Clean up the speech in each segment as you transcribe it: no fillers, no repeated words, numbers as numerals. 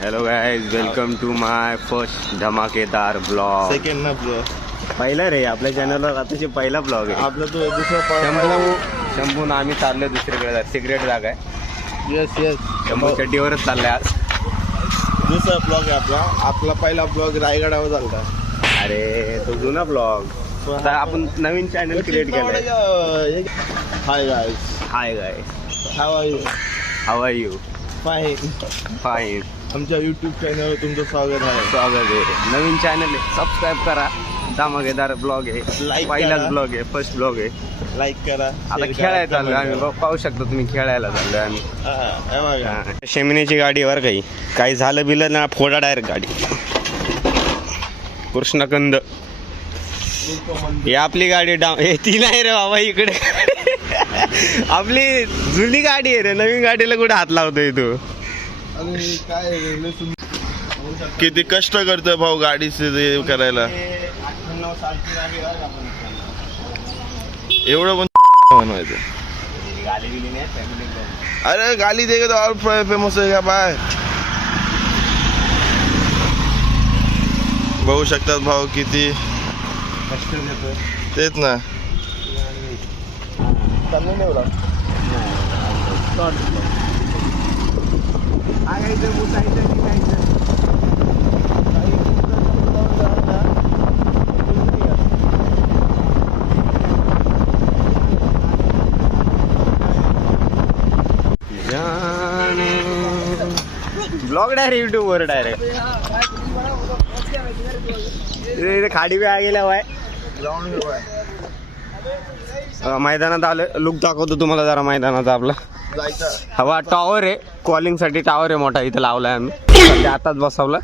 Hello guys, welcome to my first धमाकेदार blog. Second ना blog पहिला रे आपल्या चॅनलवर आताची पहिला ब्लॉग आहे आपला. तो दुसरा शंभून आम्ही चाललोय दुसरीकडे, सिक्रेट जागा आहे. येस येस शंभू चड्डीवरच चाललाय आज. दुसरा ब्लॉग आहे आपला पहिला ब्लॉग रायगडावर झाला. अरे तो जुना ब्लॉग. आता आपण नवीन चॅनल क्रिएट केलंय. Hi guys, hi guy, how are you? How are you? Fine. Fine. आमच्या यूट्यूब चॅनलवर तुमचं स्वागत आहे. स्वागत आहे. नवीन चॅनल आहे, सबस्क्राईब करा. धमाकेदार ब्लॉग आहे, Like पहिलाच करा. ब्लॉग आहे, फर्स्ट ब्लॉग आहे. लाईक करा. आता खेळायला चाललोय आम्ही, पाहू शकता तुम्ही, खेळायला चाललोय आम्ही. शेमिनीची गाडीवर काही झालं बिलं ना, फोडा डायरेक्ट गाडी. कृष्णकंद ही आपली गाडी हे ती नाही रे बाबा, इकडे आपली जुनी गाडी आहे रे. नवीन गाडीला कुठे हात लावतोय तू? आणि काय किती कष्ट करतोय भाऊ गाडी करायला. एवढं पण बनवायचं. अरे गाली देगा तो और फेमस होएगा बाय. बघू शकतात भाऊ किती तेच ना. ब्लॉग डायरेक्ट यूट्यूब वर डायरेक्ट. खाडी बी आ गेल्या वाय. मैदानात आलं, लुक दाखवतो तुम्हाला जरा मैदानात. आपला हवा टॉवर आहे, कॉलिंग साठी टॉवर आहे मोठा, इथं लावलाय आम्ही. आताच बसवला.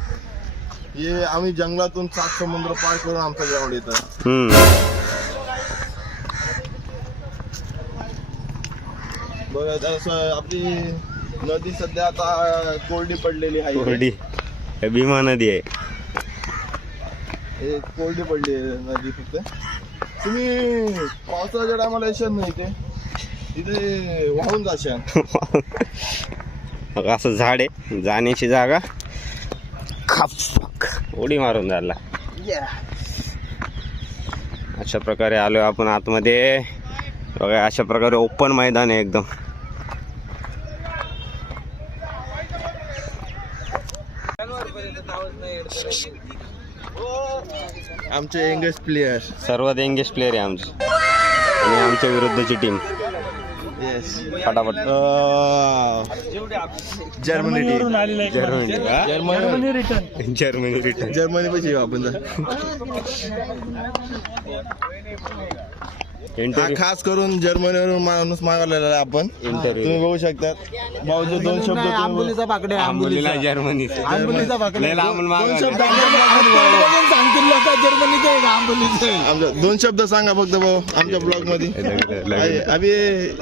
हे आम्ही जंगलातून 7 समुद्र पार करून आमचं ग्राउंड येतं. बघा तसं आपली नदी सध्या आता कोरडी पडलेली आहे. कोरडी भीमा नदी आहे. हे कोरडी पडली आहे नदी. फक्त तुम्ही पावसाच्या टायमाला येशाल ना इथे वाहून जाशाल. असं झाड आहे, जाण्याची जागा. उडी मारून झाला. अशा प्रकारे आलोय आपण आतमध्ये. बघा अशा प्रकारे ओपन मैदान आहे एकदम. आमचे यंगेस्ट प्लेयर, सर्वात यंगेस्ट प्लेअर आहे आमचे आणि आमच्या विरुद्धची टीम. येस फटाफट. Germany team. Germany return. Germany पाशी आपण खास करून जर्मनीवरून माणूस मागवलेला आहे आपण. इंटरव्ह्यू तुम्ही बघू शकता भाऊचे 2 शब्द. आंबोलीचा पाकडे, आंबोलीला जर्मनी. आंबोलीचा पाकडे. लय लांबून मागवलं. 2 शब्द सांगतील लोक जर्मनीचे आंबोलीचे. आमच्या 2 शब्द सांगा फक्त भाऊ आमच्या ब्लॉग मध्ये. अभि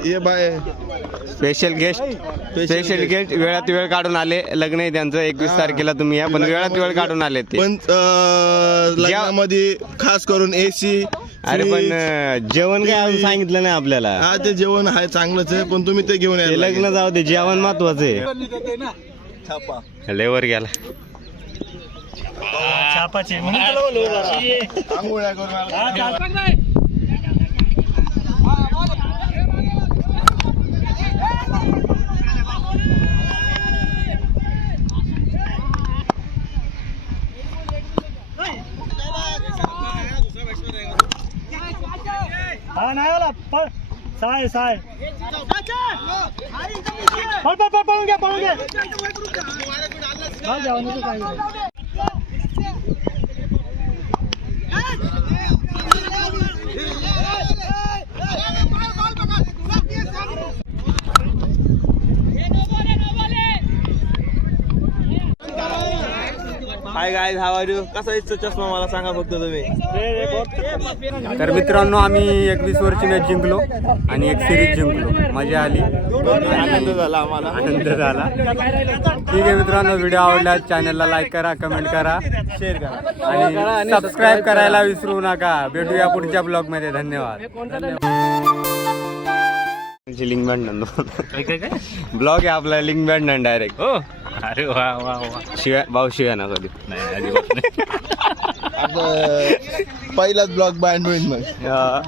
ये by special guest. Special guest वेळात वेळ काढून आले. लग्न आहे त्यांचं 21 तारखेला. तुम्ही या, पण वेळात वेळ काढून आले ते. पण लग्नामध्ये खास करून AC. अरे पण जेवण काय अजून सांगितलं नाही आपल्याला. हा ते जेवण आहे चांगलंच आहे, पण तुम्ही ते घेऊन ते या. लग्न जाऊ दे, जेवण महत्वाचं आहे. लेवर गेला. आंघोळ्या करून hi guys, how are you? कसा दिसतो चष्मा मला सांगा फक्त तुम्ही. तर मित्रांनो, आम्ही 21 वरची मॅच जिंकलो आणि एक सिरीज जिंकलो. मजा आली, आनंद झाला आम्हाला. आनंद झाला. ठीक आहे मित्रांनो, व्हिडिओ आवडला चॅनलला लाईक करा, कमेंट करा, शेअर करा आणि सबस्क्राईब करायला विसरू नका. भेटूया पुढच्या ब्लॉग मध्ये. धन्यवाद. लिंक बँड काय काय काय ब्लॉग आहे आपला लिंक बँड डायरेक्ट. हो अरे वा वा वा शिवाय भाऊ शिवाय ना कधी. नाही अजिबात नाही. आता पहिलाच ब्लॉग बँड होईल मग. हा.